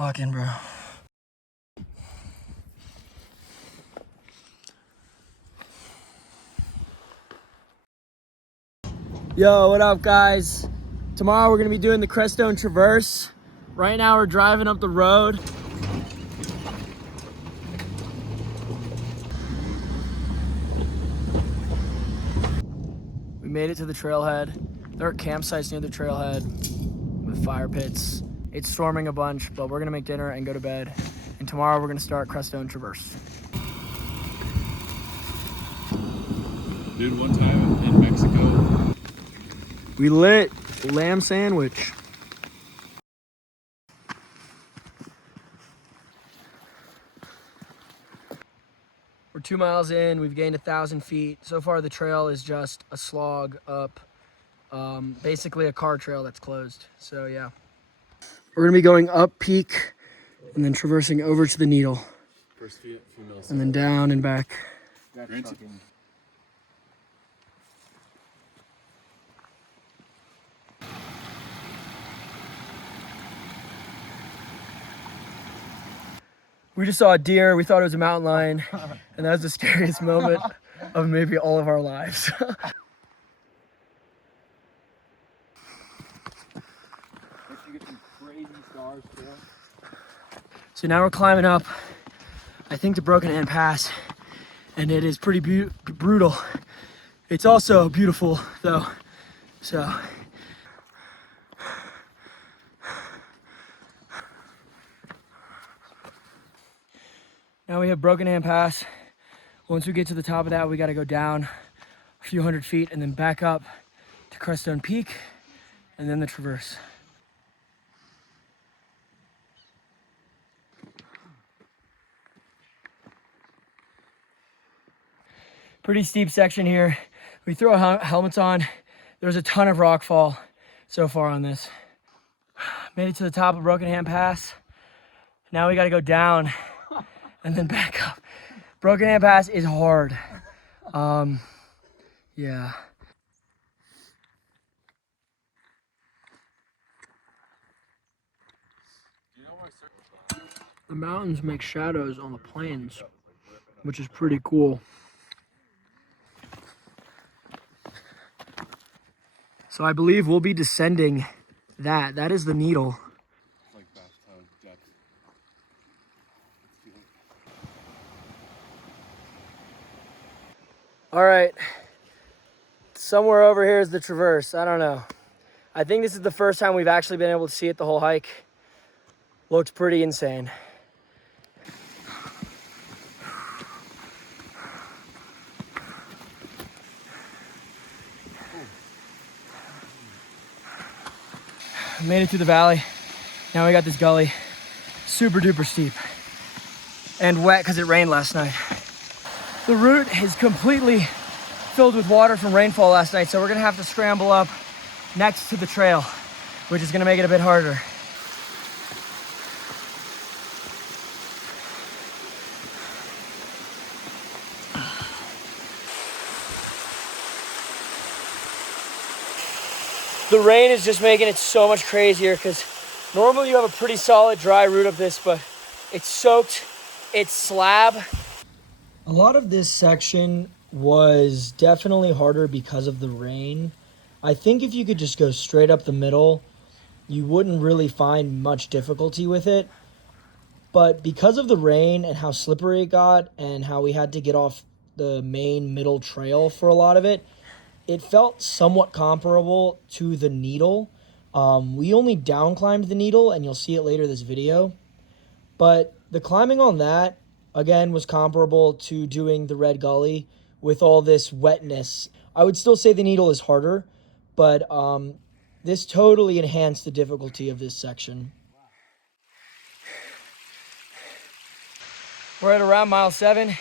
Lock in, bro. Yo, what up, guys? Tomorrow we're gonna be doing the Crestone Traverse. Right now we're driving up the road. We made it to the trailhead. There are campsites near the trailhead with fire pits. It's storming a bunch, but we're gonna make dinner and go to bed. And tomorrow we're gonna start Crestone Traverse. Dude, one time in Mexico, we lit lamb sandwich. We're 2 miles in, we've gained 1,000 feet. So far the trail is just a slog up, basically a car trail that's closed. So yeah. We're gonna be going up peak and then traversing over to the needle. first female And then down and back. We just saw a deer, we thought it was a mountain lion, and that was the scariest moment of maybe all of our lives. So now we're climbing up, I think, to Broken Hand Pass, and it is pretty brutal. It's also beautiful though, so. Now we have Broken Hand Pass. Once we get to the top of that, we gotta go down a few hundred feet and then back up to Crestone Peak and then the Traverse. Pretty steep section here. We throw helmets on. There's a ton of rock fall so far on this. Made it to the top of Broken Hand Pass. Now we gotta go down and then back up. Broken Hand Pass is hard. Yeah. The mountains make shadows on the plains, which is pretty cool. So I believe we'll be descending that. That is the needle. like bathtub depth. All right. Somewhere over here is the Traverse. I don't know. I think this is the first time we've actually been able to see it the whole hike. Looks pretty insane. Made it through the valley. Now we got this gully. Super duper steep. And wet because it rained last night. The route is completely filled with water from rainfall last night, so we're gonna have to scramble up next to the trail, which is gonna make it a bit harder. The rain is just making it so much crazier because normally you have a pretty solid dry route of this, but it's soaked, it's slab. A lot of this section was definitely harder because of the rain. I think if you could just go straight up the middle, you wouldn't really find much difficulty with it. But because of the rain and how slippery it got and how we had to get off the main middle trail for a lot of it, it felt somewhat comparable to the needle. We only down climbed the needle, and you'll see it later this video. But the climbing on that, again, was comparable to doing the Red Gully with all this wetness. I would still say the needle is harder, but this totally enhanced the difficulty of this section. We're at around mile 7.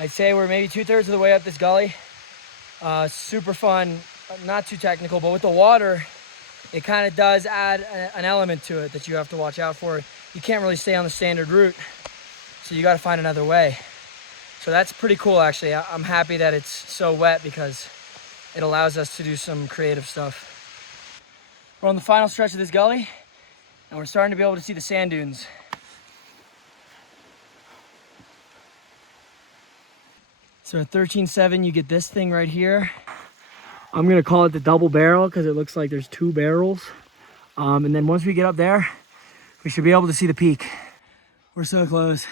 I'd say we're maybe 2/3 of the way up this gully. Super fun, not too technical, but with the water, it kind of does add an element to it that you have to watch out for. You can't really stay on the standard route, so you got to find another way. So that's pretty cool, actually. I'm happy that it's so wet because it allows us to do some creative stuff. We're on the final stretch of this gully, and we're starting to be able to see the sand dunes. So at 13.7, you get this thing right here. I'm gonna call it the double barrel because it looks like there's two barrels. And then once we get up there, we should be able to see the peak. We're so close.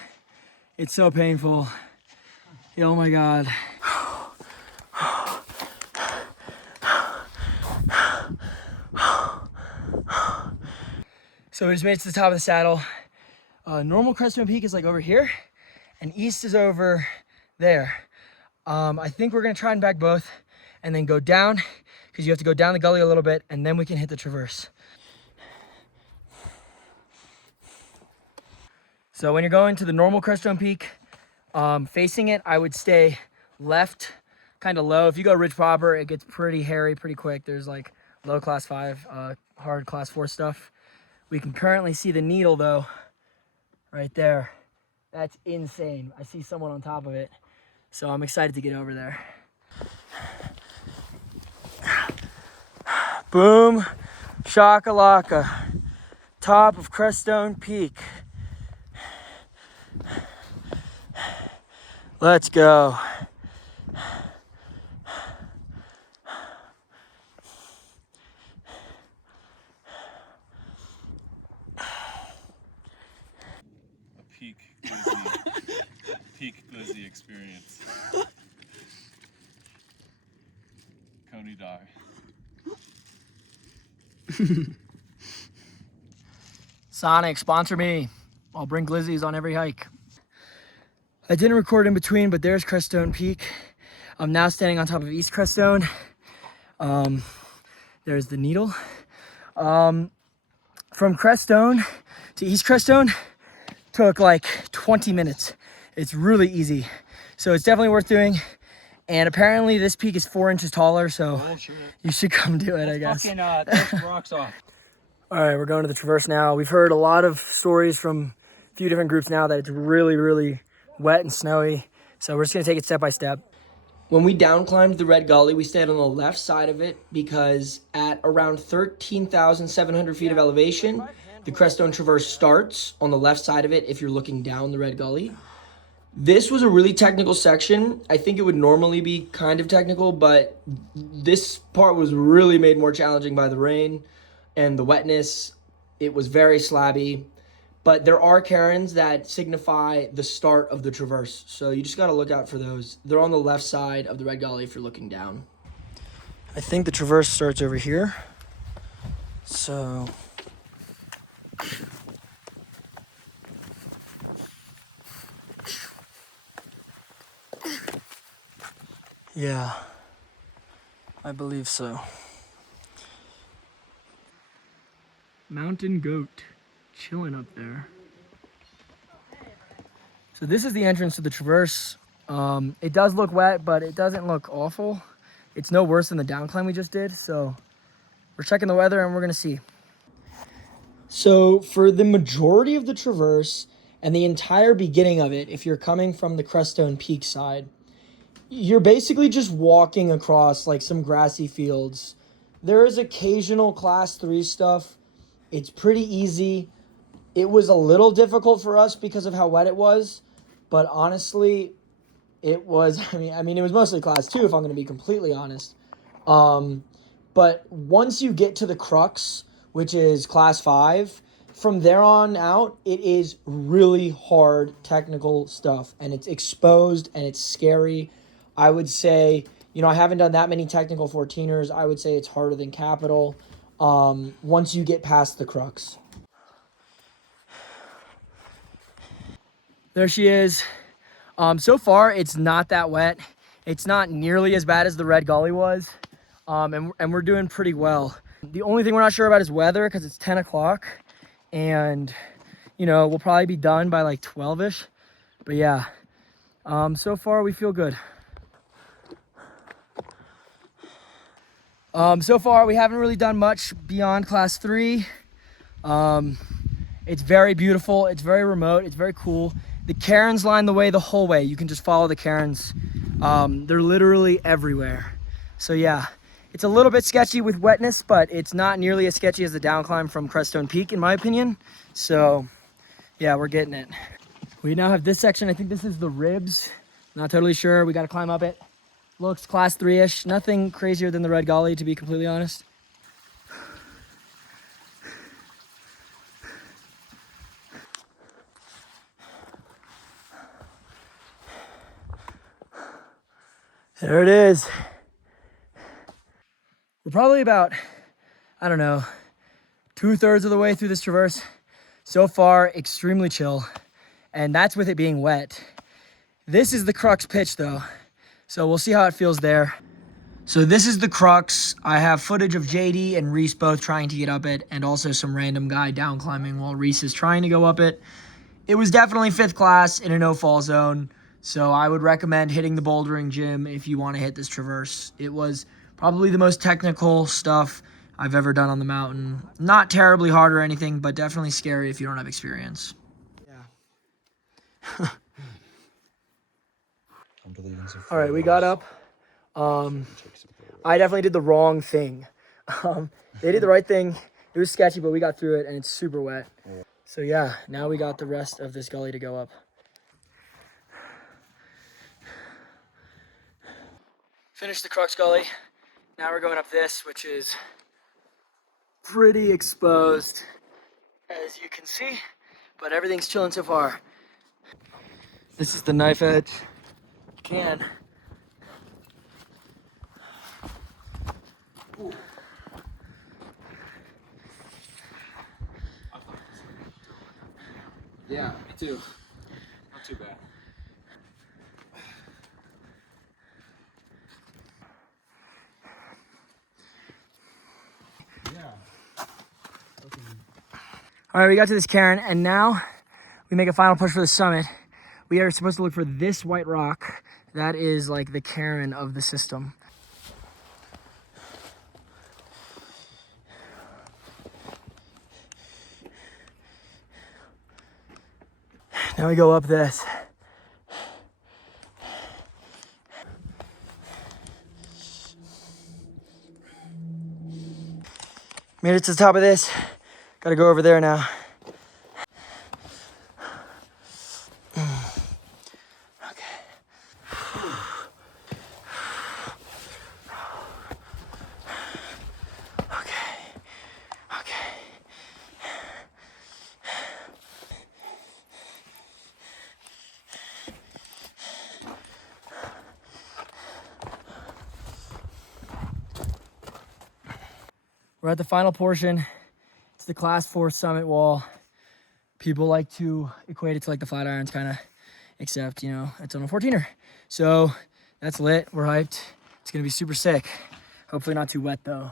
It's so painful. Oh my God. So we just made it to the top of the saddle. Normal Crestone Peak is like over here, and east is over there. I think we're gonna try and back both and then go down, because you have to go down the gully a little bit and then we can hit the traverse. So when you're going to the normal Crestone Peak, facing it, I would stay left, kind of low. If you go ridge proper, it gets pretty hairy pretty quick. There's like low class 5, hard class 4 stuff. We can currently see the needle though, right there. That's insane. I see someone on top of it. So I'm excited to get over there. Boom, shakalaka, top of Crestone Peak. Let's go. Peak glizzy experience. Coney die. Sonic, sponsor me. I'll bring glizzies on every hike. I didn't record in between, but there's Crestone Peak. I'm now standing on top of East Crestone. There's the needle. From Crestone to East Crestone took like 20 minutes. It's really easy. So it's definitely worth doing. And apparently this peak is 4 inches taller, so you should come do it, I guess. Fucking take the rocks off. All right, we're going to the traverse now. We've heard a lot of stories from a few different groups now that it's really, really wet and snowy. So we're just gonna take it step by step. When we down climbed the Red Gully, we stayed on the left side of it because at around 13,700 feet of elevation, the Crestone Traverse starts on the left side of it if you're looking down the Red Gully. This was a really technical section. I think it would normally be kind of technical, but this part was really made more challenging by the rain and the wetness. It was very slabby, but there are cairns that signify the start of the traverse. So you just got to look out for those. They're on the left side of the Red Gully if you're looking down. I think the traverse starts over here. So yeah, I believe so. Mountain goat chilling up there. So this is the entrance to the traverse. It does look wet, but it doesn't look awful. It's no worse than the down climb we just did. So we're checking the weather and we're gonna see. So for the majority of the traverse and the entire beginning of it, if you're coming from the Crestone Peak side, you're basically just walking across like some grassy fields. There is occasional class 3 stuff. It's pretty easy. It was a little difficult for us because of how wet it was, but honestly, it was, I mean, it was mostly class 2 if I'm going to be completely honest. But once you get to the crux, which is class 5, from there on out, it is really hard technical stuff, and it's exposed and it's scary. I would say, I haven't done that many technical 14ers. I would say it's harder than Capital once you get past the crux. There she is. So far, it's not that wet. It's not nearly as bad as the Red Gully was, and we're doing pretty well. The only thing we're not sure about is weather because it's 10 o'clock, and, we'll probably be done by like 12-ish. But yeah, so far we feel good. So far, we haven't really done much beyond class 3. It's very beautiful. It's very remote. It's very cool. The cairns line the way the whole way. You can just follow the cairns. They're literally everywhere. So yeah, it's a little bit sketchy with wetness, but it's not nearly as sketchy as the down climb from Crestone Peak, in my opinion. So yeah, we're getting it. We now have this section. I think this is the ribs. Not totally sure. We got to climb up it. Looks class 3-ish. Nothing crazier than the Red Gully, to be completely honest. There it is. We're probably about, I don't know, 2/3 of the way through this traverse. So far, extremely chill. And that's with it being wet. This is the crux pitch though. So we'll see how it feels there. So this is the crux. I have footage of JD and Reese both trying to get up it, and also some random guy down climbing while Reese is trying to go up it. It was definitely 5th class in a no-fall zone. So I would recommend hitting the bouldering gym if you want to hit this traverse. It was probably the most technical stuff I've ever done on the mountain. Not terribly hard or anything, but definitely scary if you don't have experience. Yeah. All right, we got up. I definitely did the wrong thing. They did the right thing. It was sketchy, but we got through it, and it's super wet. So yeah, now we got the rest of this gully to go up. Finished the crux gully. Now we're going up this, which is pretty exposed, as you can see, but everything's chilling so far. This is the knife edge can. Ooh. Yeah, me too. Not too bad. All right, we got to this cairn, and now we make a final push for the summit. We are supposed to look for this white rock. That is like the cairn of the system. Now we go up this. Made it to the top of this. Gotta go over there now. We're at the final portion. It's the class 4 summit wall. People like to equate it to like the Flatirons kind of, except, you know, it's on a 14er. So that's lit. We're hyped. It's going to be super sick. Hopefully not too wet though.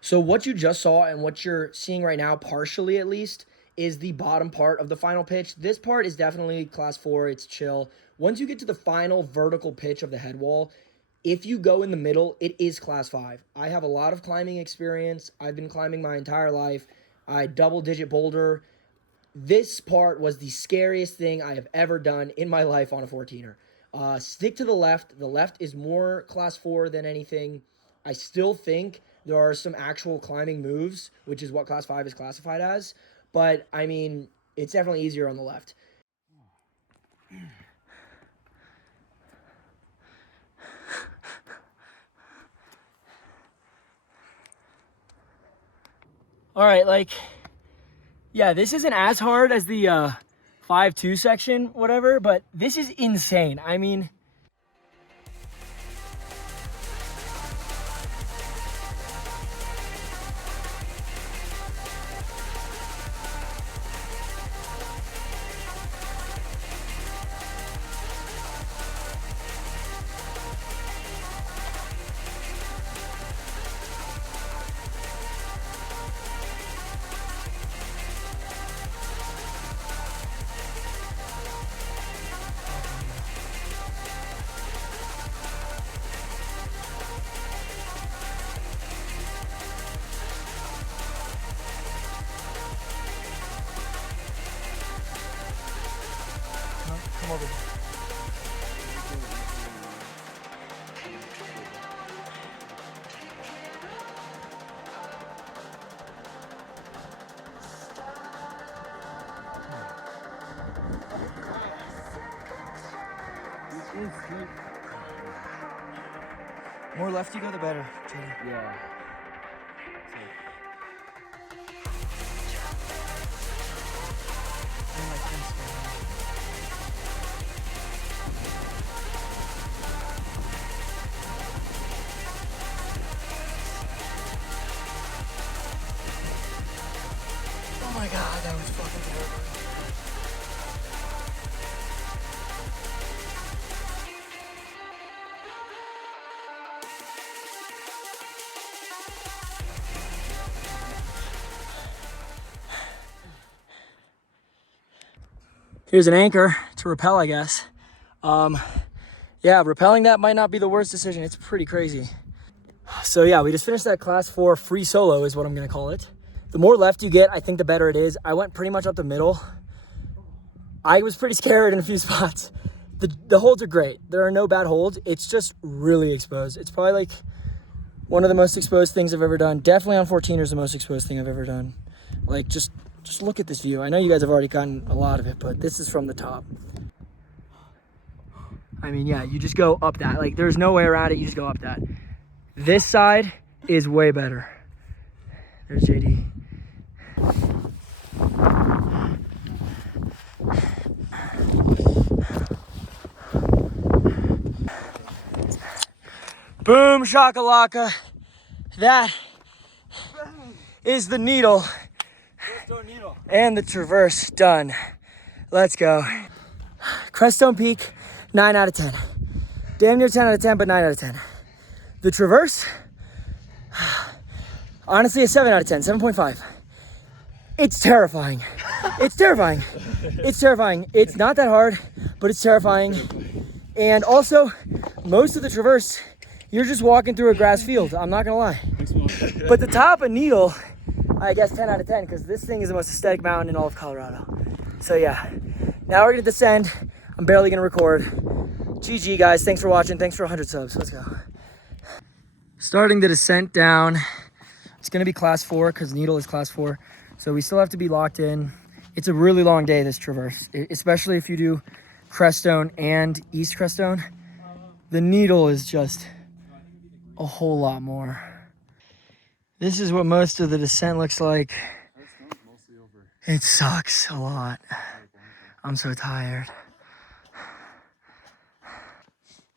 So what you just saw and what you're seeing right now, partially at least, is the bottom part of the final pitch. This part is definitely class 4. It's chill. Once you get to the final vertical pitch of the head wall, if you go in the middle, it is class 5. I have a lot of climbing experience. I've been climbing my entire life. I double-digit boulder. This part was the scariest thing I have ever done in my life on a 14er. Stick to the left. The left is more class 4 than anything. I still think there are some actual climbing moves, which is what class 5 is classified as. But, I mean, it's definitely easier on the left. All right, like, yeah, this isn't as hard as the 5-2 section, whatever, but this is insane. I mean, come over here. More left you go, the better, JD. Yeah. Oh my god, that was fucking terrible. Here's an anchor to rappel, I guess. Yeah, rappelling that might not be the worst decision. It's pretty crazy. So yeah, we just finished that class 4 free solo is what I'm gonna call it. The more left you get, I think the better it is. I went pretty much up the middle. I was pretty scared in a few spots. The holds are great. There are no bad holds. It's just really exposed. It's probably like one of the most exposed things I've ever done. Definitely on 14ers, the most exposed thing I've ever done. Like just look at this view. I know you guys have already gotten a lot of it, but this is from the top. I mean, yeah, you just go up that. Like there's no way around it. You just go up that. This side is way better. There's JD. Boom shakalaka. That is the needle. And the Traverse done. Let's go. Crestone Peak, 9 out of 10. Damn near 10 out of 10, but 9 out of 10. The Traverse, honestly a 7 out of 10, 7.5. It's terrifying. It's terrifying. It's terrifying. It's not that hard, but it's terrifying. And also, most of the Traverse, you're just walking through a grass field. I'm not gonna lie. But the top of Needle, I guess 10 out of 10, because this thing is the most aesthetic mountain in all of Colorado. So yeah, now we're gonna descend. I'm barely gonna record. GG guys, thanks for watching. Thanks for 100 subs, let's go. Starting the descent down. It's gonna be class 4, because Needle is class 4. So we still have to be locked in. It's a really long day, this Traverse, especially if you do Crestone and East Crestone. The Needle is just a whole lot more. This is what most of the descent looks like. It sucks a lot. I'm so tired.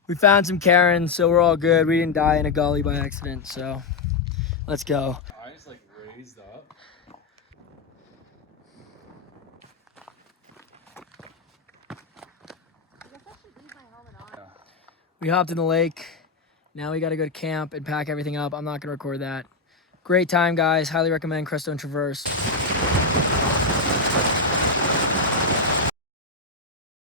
We found some Karens, so we're all good. We didn't die in a gully by accident, so let's go. I just like raised up. We hopped in the lake. Now we gotta go to camp and pack everything up. I'm not gonna record that. Great time, guys. Highly recommend Crestone Traverse.